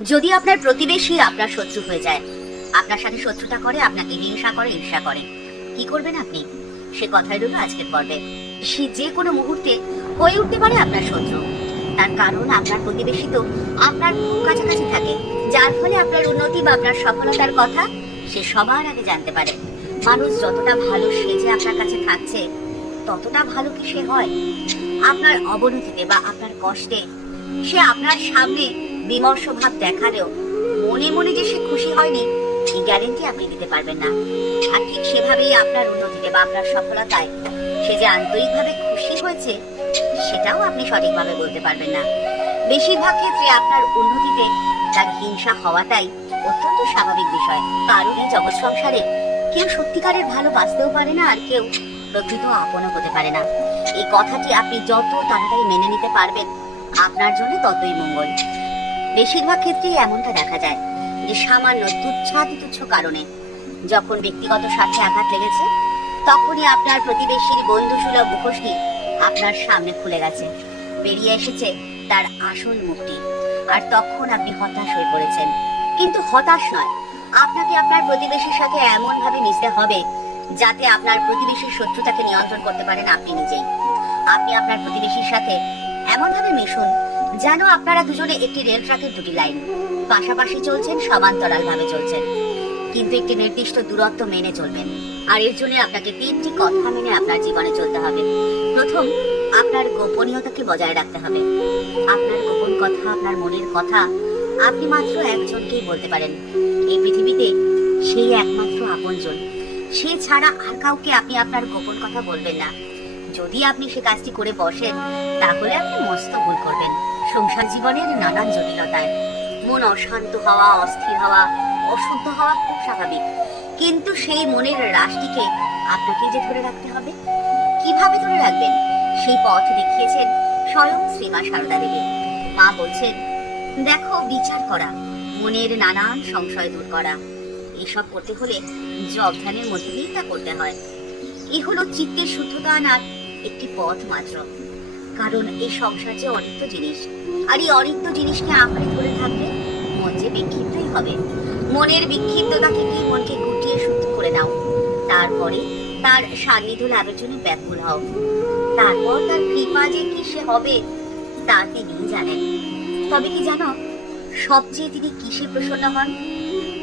যদি আপনার প্রতিবেশী আপনার শত্রু হয়ে যায়, আপনার সাথে শত্রুতা করে, আপনাকে হিংসা করে, ঈর্ষা করে। কি করবেন আপনি? সে কথাই রইল আজকের পর্বে। সে যে কোনো মুহূর্তে হয়ে উঠতে পারে আপনার শত্রু। তার কারণ আপনার প্রতিবেশী তো আপনার কাছাকাছি থাকে। যার ফলে আপনার উন্নতি বা আপনার সফলতার কথা সে সবার আগে জানতে পারে। মানুষ যতটা ভালো সে যে আপনার কাছে থাকছে, ততটা ভালো কি সে হয়? আপনার অবনতিতে বা আপনার কষ্টে সে আপনার সামনে বিমর্ষ ভাব দেখালেও মনে মনে যে সে খুশি হয়নি, এই গ্যারেন্টি আপনি দিতে পারবেন না। আর ঠিক সেভাবেই আপনার উন্নতিতে বা আপনার সফলতায় সে যে আন্তরিকভাবে খুশি হয়েছে, সেটাও আপনি সঠিকভাবে বলতে পারবেন না। বেশিরভাগ ক্ষেত্রে আপনার উন্নতিতে তার হিংসা হওয়াটাই অত্যন্ত স্বাভাবিক বিষয়। কারণ এই জগৎ সংসারে কেউ সত্যিকারের ভালো বাঁচতেও পারে না আর কেউ প্রকৃত আপনও হতে পারে না। এই কথাটি আপনি যত তাড়াতাড়ি মেনে নিতে পারবেন, আপনার জন্য ততই মঙ্গল। বেশিরভাগ ক্ষেত্রেই এমনটা দেখা যায় যে সামান্য তুচ্ছাতি তুচ্ছ কারণে যখন ব্যক্তিগত স্বার্থে আঘাত লেগেছে, তখনই আপনার প্রতিবেশীর বন্ধুসুলভ মুখোশটি আপনার সামনে খুলে গেছে। বেরিয়ে এসেছে তার আসল মুখটি, আর তখন আপনি হতাশ হয়ে পড়েছেন। কিন্তু হতাশ নয়, আপনাকে আপনার প্রতিবেশীর সাথে এমন ভাবে মিশতে হবে যাতে আপনার প্রতিবেশীর শত্রুতাকে নিয়ন্ত্রণ করতে পারেন আপনি নিজেই। আপনি আপনার প্রতিবেশীর সাথে এমন ভাবে মিশুন যেন আপনারা দুজনে একটি রেল ট্র্যাকের দুটি লাইন। পাশাপাশি চলছেন সমান্তরাল ভাবে চলছেন। কিন্তু একটি নির্দিষ্ট দূরত্ব মেনে চলবেন। আর এর জন্য আপনাকে তিনটি কথা মেনে আপনার জীবনে চলতে হবে। প্রথম, আপনার গোপনীয়তাকে বজায় রাখতে হবে। আপনার গোপন কথা, আপনার মনের কথা আপনি মাত্র একজনকেই বলতে পারেন। এই পৃথিবীতে সেই একমাত্র আপনজন। সে ছাড়া আর কাউকে আপনি আপনার গোপন কথা বলবেন না। যদি আপনি সে কাজটি করে বসেন, তাহলে আপনি মস্ত ভুল করবেন। সংসার জীবনের নানান জটিলতায়। মন অশান্ত হওয়া, অস্থির হওয়া, অশুদ্ধ হওয়া খুব স্বাভাবিক। কিন্তু সেই মনের রাশটিকে আপনাকে যে ধরে রাখতে হবে? কীভাবে ধরে রাখবেন? সেই পথ দেখিয়েছেন স্বয়ং শ্রীমা সারদা দেবী। মা বলছেন, দেখো, বিচার করা, মনের নানান সংশয় দূর করা। এসব করতে হলে জব ধ্যানের মধ্যে তা করতে হয়। এ হলো চিত্তের শুদ্ধতা আনার একটি পথ মাত্র। কারণ এই সংসার যে অনিত্য জিনিস, আর এই অনিত্য জিনিসকে আঁকড়ে ধরে থাকলে মন যে বিক্ষিপ্তই হবে। মনের বিক্ষিপ্ততা থেকে মনকে গুটিয়ে শুদ্ধ করে নাও। তারপরে তার সান্নিধ্য লাভের জন্য ব্যাকুল হও। তারপর তার কৃপা যে কিসে হবে, তা তিনি জানেন। তবে কি জানো, সবচেয়ে তিনি কিসে প্রসন্ন হন?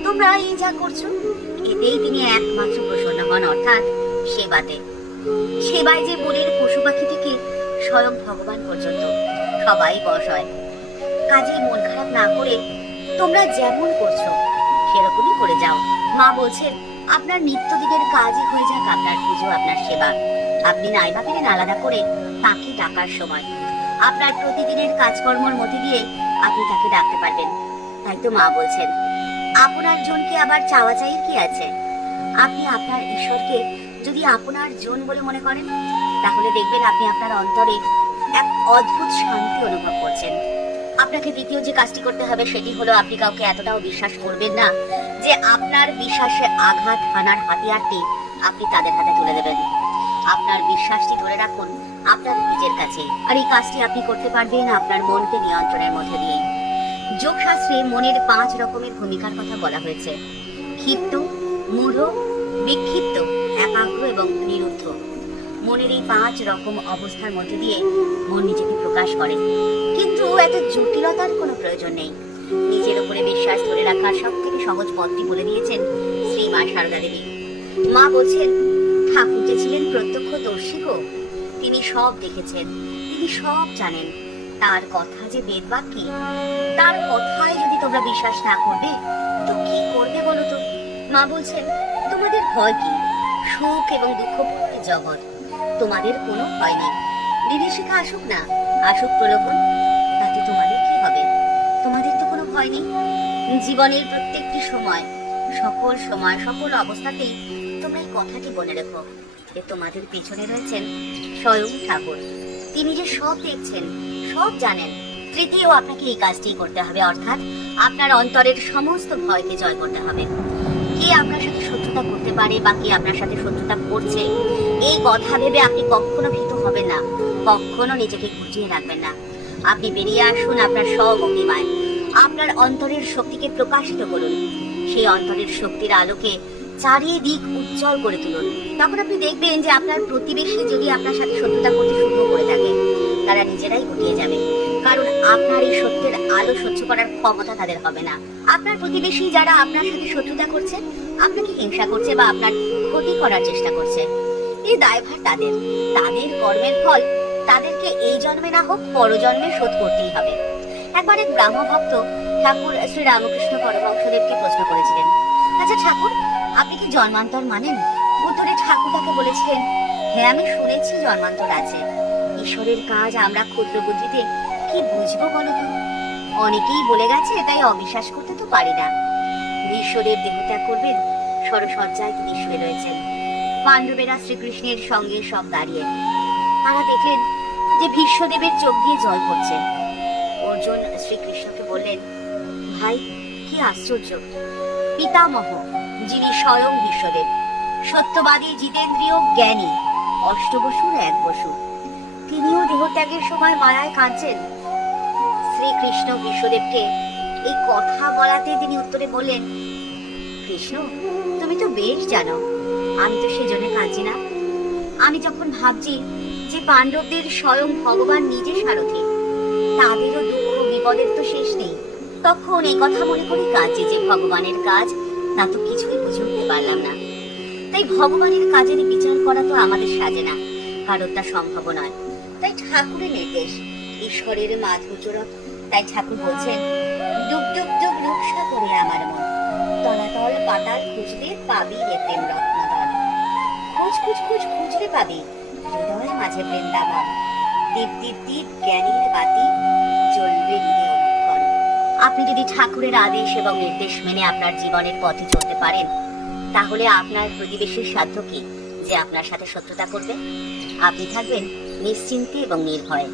তোমরা এই যা করছ, এতেই তিনি একমাত্র প্রসন্ন হন, অর্থাৎ সেবাতে। সেবায় যে মনের পশু পাখি থেকে স্বয়ং ভগবান পর্যন্ত। সবাই বশ হয়। কাজে মন খারাপ না করে তোমরা যেমন করছ, সেরকমই করে যাও। মা বলছেন, আপনার নিত্যদিনের কাজই হয়ে যাক আপনার পুজো, আপনার সেবা। আপনি নাইবা পেলেন আলাদা করে তাকে ডাকার সময়। আপনার প্রতিদিনের কাজকর্মর মধ্যে দিয়ে আপনি তাকে ডাকতে পারবেন। তাই তো মা বলছেন, আপনার জনকে আবার চাওয়া চাই কি আছে? আপনি আপনার ঈশ্বরকে যদি আপনার জন বলে মনে করেন তাহলে দেখবেন আপনি আপনার অন্তরে এক অদ্ভুত শান্তি অনুভব করছেন। আপনাকে দ্বিতীয় যে কাজটি করতে হবে সেটি হলো আপনি কাউকে এতটাও বিশ্বাস করবেন না যে আপনার বিশ্বাসে আঘাত হানার হাতিয়ারটি আপনি তাদের হাতে তুলে দেবেন। আপনার বিশ্বাসটি ধরে রাখুন আপনার নিজের কাছে। আর এই কাজটি আপনি করতে পারবেন আপনার মনকে নিয়ন্ত্রণের মধ্যে দিয়েই যোগশাস্ত্রে মনের পাঁচ রকমের ভূমিকার কথা বলা হয়েছে। ক্ষিপ্ত, মূঢ়, বিক্ষিপ্ত, একাগ্র এবং নিরুদ্ধ। মনের এই পাঁচ রকম অবস্থার মধ্যে দিয়ে মন নিজেকে প্রকাশ করে। কিন্তু এত জটিলতার কোনো প্রয়োজন নেই। নিজের উপরে বিশ্বাস ধরে রাখার সব থেকে সহজ পথটি বলে দিয়েছেন শ্রী মা সারদা দেবী। মা বলছেন, ঠাকুর যে ছিলেন প্রত্যক্ষদর্শী তিনি সব দেখেছেন, তিনি সব জানেন। তার কথা যে বেদবাক্যে তার কথায় যদি তোমরা বিশ্বাস না করবে, তো কি করবে বলো তো? মা বলছেন, তোমাদের ভয় কি? সুখ এবং এই জগৎ। তোমাদের কোনো ভয় নেই। বিভীষিকা আসুক না, আসুক প্রলোভন, তাতে তোমাদের কি হবে? তোমাদের তো কোনো ভয় নেই। জীবনের প্রত্যেকটি সময়, সকল সময়, সকল অবস্থাতেই তোমরা এই কথাটি বলে রেখো যে তোমাদের পেছনে রয়েছেন স্বয়ং ঠাকুর। তিনি যে সব দেখছেন, সব জানেন। তৃতীয় আপনাকে এই কাজটি করতে হবে, অর্থাৎ আপনার অন্তরের সমস্ত ভয়কে জয় করতে হবে। কে আপনার সাথে শত্রুতা করতে পারে বা আপনার সাথে শত্রুতা করছে, এই কথা ভেবে আপনি কখনো ভীত হবেন না, কখনো নিজেকে গুটিয়ে রাখবেন না। আপনি বেরিয়ে আসুন আপনার স্বমহিমায় আপনার অন্তরের শক্তিকে প্রকাশিত করুন। সেই অন্তরের শক্তির আলোকে চারিদিক উজ্জ্বল করে তুলুন। তখন আপনি দেখবেন যে আপনার প্রতিবেশী যদি আপনার সাথে শত্রুতা করতে শুরু করে থাকে আপনার এই সত্যের আলো সহ্য করার ক্ষমতা তাদের হবে না। আপনার প্রতিবেশী যারা আপনার সাথে শত্রুতা করছে, আপনাকে হিংসা করছে বা আপনার ক্ষতি করার চেষ্টা করছে। এই দায়ভার তাদের। তাদের কর্মের ফল তাদেরকে এই জন্মে না হোক পরজন্মে শোধ করতেই হবে। একবার এক ব্রাহ্ম ভক্ত ঠাকুর শ্রী রামকৃষ্ণ পরমহংসদেবকে প্রশ্ন করেছিলেন আচ্ছা ঠাকুর, আপনি কি জন্মান্তর মানেন? উত্তরে ঠাকুর তাকে বলেছিলেন হ্যাঁ আমি শুনেছি জন্মান্তর আছে। ঈশ্বরের কাজ আমরা ক্ষুদ্র বুদ্ধিতে কি বুঝব বলো তো? অনেকেই বলে গেছে, তাই অবিশ্বাস করতে তো পারি না। ঈশ্বরের দেহত্যাগ করবেন, সরসজ্জায় তিনি শুয়ে রয়েছেন। পাণ্ডবেরা শ্রীকৃষ্ণের সঙ্গে সব দাঁড়িয়ে। তারা দেখলেন যে ভীষ্মদেবের চোখ দিয়ে জল পড়ছে। অর্জুন শ্রীকৃষ্ণকে বললেন, ভাই, কি আশ্চর্য। পিতামহ, যিনি স্বয়ং বিশ্বদেব সত্যবাদী জিতেন্দ্রীয় জ্ঞানী, অষ্টবসুর এক বসু। তিনিও দেহত্যাগের সময় মায়ায় কাঁদছেন। শ্রীকৃষ্ণ বিশ্বদেবকে এই কথা বলাতে তিনি উত্তরে বললেন, কৃষ্ণ, তুমি তো বেশ জানো, আমি তো সেজন্য কাঁদছি না। আমি যখন ভাবছি যে পাণ্ডবদের স্বয়ং ভগবান নিজে সারথি, তাদেরও দুঃখ বিপদের তো শেষ নেই, তখন এই কথা মনে করি কাজে যে ভগবানের কাজ তা তো কিছুই বুঝে উঠতে পারলাম না। তাই ভগবানের কাজের বিচার করা তো আমাদের সাজে না কারোর তা সম্ভব নয়। তাই ঠাকুরের নির্দেশ, ঈশ্বরের মাধুর্যরক তাই ঠাকুর বলছেন, ডুব ডুব ডুব রূপসা করে আমার মন। তলাতল পাতাল খুঁজলে পাবি রে প্রেম রত্নদল খুঁজ খুঁজ খুঁজ, খুঁজলে পাবি হৃদয় মাঝে বৃন্দাবন। দীপ দীপ দীপ জ্ঞানীর বাতি জ্বলবে অনুক্ষণ আপনি যদি ঠাকুরের আদেশ এবং নির্দেশ মেনে আপনার জীবনের পথে চলতে পারেন, তাহলে আপনার প্রতিবেশীর সাধ্য কি যে আপনার সাথে শত্রুতা করবে? আপনি থাকবেন নিশ্চিন্তে এবং নির্ভয়ে।